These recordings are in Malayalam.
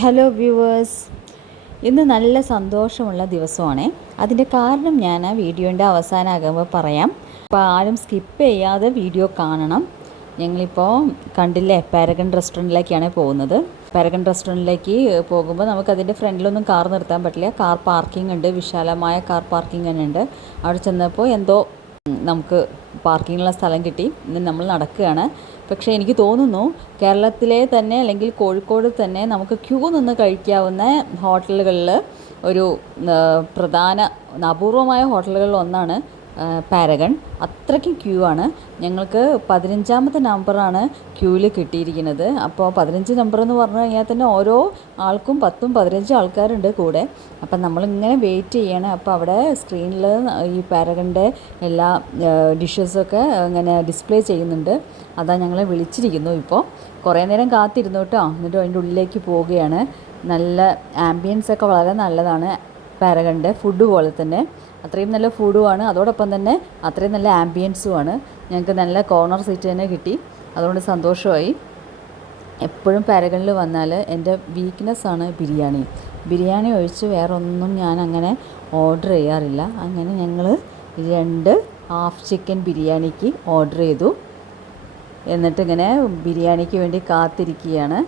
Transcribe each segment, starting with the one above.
ഹലോ വ്യൂവേഴ്സ്, ഇന്ന് നല്ല സന്തോഷമുള്ള ദിവസമാണ്. അതിൻ്റെ കാരണം ഞാൻ വീഡിയോൻ്റെ അവസാനമാകുമ്പോൾ പറയാം. അപ്പോൾ ആരും സ്കിപ്പ് ചെയ്യാതെ വീഡിയോ കാണണം. ഞങ്ങളിപ്പോൾ കണ്ടില്ലേ, പാരഗൺ റെസ്റ്റോറൻറ്റിലേക്കാണ് പോകുന്നത്. പാരഗൺ റെസ്റ്റോറൻറ്റിലേക്ക് പോകുമ്പോൾ നമുക്കതിൻ്റെ ഫ്രണ്ടിലൊന്നും കാർ നിർത്താൻ പറ്റില്ല. കാർ പാർക്കിംഗ് ഉണ്ട്, വിശാലമായ കാർ പാർക്കിംഗ് തന്നെ ഉണ്ട്. അവിടെ ചെന്നപ്പോൾ എന്തോ നമുക്ക് പാർക്കിങ്ങിനുള്ള സ്ഥലം കിട്ടി. ഇന്ന് നമ്മൾ നടക്കുകയാണ്. പക്ഷേ എനിക്ക് തോന്നുന്നു കേരളത്തിലെ തന്നെ അല്ലെങ്കിൽ കോഴിക്കോട് തന്നെ നമുക്ക് ക്യൂ നിന്ന് കഴിക്കാവുന്ന ഹോട്ടലുകളിൽ ഒരു പ്രധാന അപൂർവമായ ഹോട്ടലുകളിൽ ഒന്നാണ് പാരഗൺ. അത്രയ്ക്കും ക്യൂ ആണ്. ഞങ്ങൾക്ക് 15ാമത്തെ നമ്പറാണ് ക്യൂവിൽ കിട്ടിയിരിക്കുന്നത്. അപ്പോൾ 15 നമ്പർ എന്ന് പറഞ്ഞു കഴിഞ്ഞാൽ തന്നെ ഓരോ ആൾക്കും 10-15 ആൾക്കാരുണ്ട് കൂടെ. അപ്പം നമ്മളിങ്ങനെ വെയിറ്റ് ചെയ്യണം. അപ്പോൾ അവിടെ സ്ക്രീനിൽ ഈ പാരഗണിൻ്റെ എല്ലാ ഡിഷസൊക്കെ ഇങ്ങനെ ഡിസ്പ്ലേ ചെയ്യുന്നുണ്ട്. അതാ ഞങ്ങളെ വിളിച്ചിരിക്കുന്നു. ഇപ്പോൾ കുറേ നേരം കാത്തിരുന്നു കേട്ടോ. എന്നിട്ട് അതിൻ്റെ ഉള്ളിലേക്ക് പോവുകയാണ്. നല്ല ആംബിയൻസൊക്കെ വളരെ നല്ലതാണ്. പാരഗണിൻ്റെ ഫുഡ് പോലെ തന്നെ അത്രയും നല്ല ഫുഡുമാണ്, അതോടൊപ്പം തന്നെ അത്രയും നല്ല ആംബിയൻസുമാണ്. ഞങ്ങൾക്ക് നല്ല കോർണർ സീറ്റ് തന്നെ കിട്ടി. അതുകൊണ്ട് സന്തോഷമായി. എപ്പോഴും പാരഗണിൽ വന്നാൽ എൻ്റെ വീക്ക്നെസ്സാണ് ബിരിയാണി. ബിരിയാണി ഒഴിച്ച് വേറെ ഒന്നും ഞാൻ അങ്ങനെ ഓർഡർ ചെയ്യാറില്ല. അങ്ങനെ ഞങ്ങൾ 2 ഹാഫ് ചിക്കൻ ബിരിയാണിക്ക് ഓർഡർ ചെയ്തു. എന്നിട്ടിങ്ങനെ ബിരിയാണിക്ക് വേണ്ടി കാത്തിരിക്കുകയാണ്.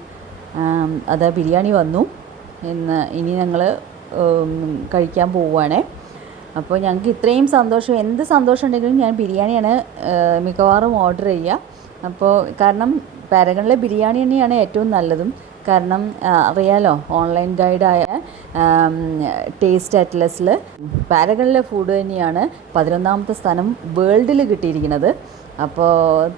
അത് ബിരിയാണി വന്നു. ഇനി ഞങ്ങൾ കഴിക്കാൻ പോവുകയാണ്. അപ്പോൾ ഞങ്ങൾക്ക് ഇത്രയും സന്തോഷം, എന്ത് സന്തോഷം ഉണ്ടെങ്കിലും ഞാൻ ബിരിയാണിയാണ് മിക്കവാറും ഓർഡർ ചെയ്യുക. അപ്പോൾ കാരണം പാരഗണിലെ ബിരിയാണി തന്നെയാണ് ഏറ്റവും നല്ലതും. കാരണം അറിയാലോ, ഓൺലൈൻ ഗൈഡായ ടേസ്റ്റ് അറ്റ്ലസിൽ പാരഗണിലെ ഫുഡ് തന്നെയാണ് 11ാമത്തെ സ്ഥാനം വേൾഡിൽ കിട്ടിയിരിക്കുന്നത്. അപ്പോൾ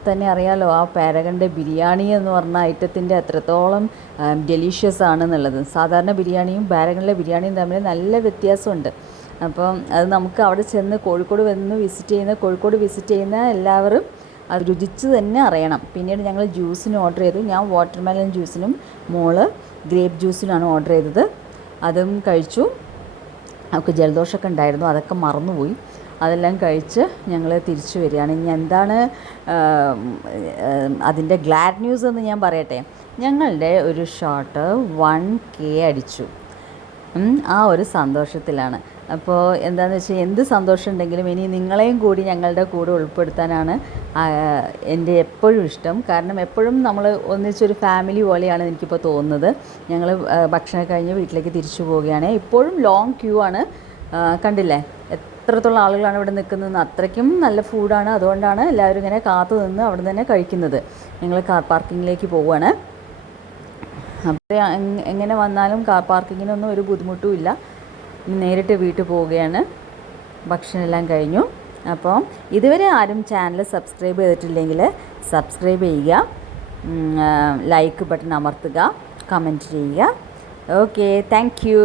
തന്നെ അറിയാലോ ആ പാരഗണിൻ്റെ ബിരിയാണി എന്ന് പറഞ്ഞ ഐറ്റത്തിൻ്റെ എത്രത്തോളം ഡെലീഷ്യസ് ആണെന്നുള്ളത്. സാധാരണ ബിരിയാണിയും പാരഗണിലെ ബിരിയാണിയും തമ്മിൽ നല്ല വ്യത്യാസമുണ്ട്. അപ്പം അത് നമുക്ക് അവിടെ ചെന്ന് കോഴിക്കോട് വിസിറ്റ് ചെയ്യുന്ന എല്ലാവരും അത് രുചിച്ച് തന്നെ അറിയണം. പിന്നീട് ഞങ്ങൾ ജ്യൂസിന് ഓർഡർ ചെയ്തു. ഞാൻ വാട്ടർമെലൺ ജ്യൂസിനും മോള് ഗ്രേപ്പ് ജ്യൂസിനാണ് ഓർഡർ ചെയ്തത്. അതും കഴിച്ചു. അവൾക്ക് ജലദോഷമൊക്കെ ഉണ്ടായിരുന്നു, അതൊക്കെ മറന്നുപോയി. അതെല്ലാം കഴിച്ച് ഞങ്ങൾ തിരിച്ചു വരികയാണ്. ഇനി എന്താണ് അതിൻ്റെ ഗ്ലാഡ് ന്യൂസ് എന്ന് ഞാൻ പറയട്ടെ. ഞങ്ങളുടെ ഒരു ഷോട്ട് 1K അടിച്ചു. ആ ഒരു സന്തോഷത്തിലാണ്. അപ്പോൾ എന്താണെന്ന് വെച്ചാൽ, എന്ത് സന്തോഷം ഉണ്ടെങ്കിലും ഇനി നിങ്ങളെയും കൂടി ഞങ്ങളുടെ കൂടെ ഉൾപ്പെടുത്താനാണ് എൻ്റെ എപ്പോഴും ഇഷ്ടം. കാരണം എപ്പോഴും നമ്മൾ ഒന്നിച്ചൊരു ഫാമിലി പോലെയാണ് എനിക്കിപ്പോൾ തോന്നുന്നത്. ഞങ്ങൾ ഭക്ഷണം കഴിഞ്ഞ് വീട്ടിലേക്ക് തിരിച്ചു പോവുകയാണ്. ഇപ്പോഴും ലോങ് ക്യൂ ആണ്. കണ്ടില്ലേ എത്രത്തോളം ആളുകളാണ് ഇവിടെ നിൽക്കുന്നത്. അത്രയ്ക്കും നല്ല ഫുഡാണ്. അതുകൊണ്ടാണ് എല്ലാവരും ഇങ്ങനെ കാത്തു നിന്ന് അവിടെ തന്നെ കഴിക്കുന്നത്. ഞങ്ങൾ കാർ പാർക്കിങ്ങിലേക്ക് പോവുകയാണ്. അപ്പോൾ എങ്ങനെ വന്നാലും കാർ പാർക്കിങ്ങിനൊന്നും ഒരു ബുദ്ധിമുട്ടും ഇല്ല. നേരിട്ട് വീട്ടിൽ പോവുകയാണ്. ഭക്ഷണം എല്ലാം കഴിഞ്ഞു. അപ്പോൾ ഇതുവരെ ആരും ചാനൽ സബ്സ്ക്രൈബ് ചെയ്തിട്ടില്ലെങ്കിൽ സബ്സ്ക്രൈബ് ചെയ്യുക, ലൈക്ക് ബട്ടൺ അമർത്തുക, കമൻറ്റ് ചെയ്യുക. Okay, thank you.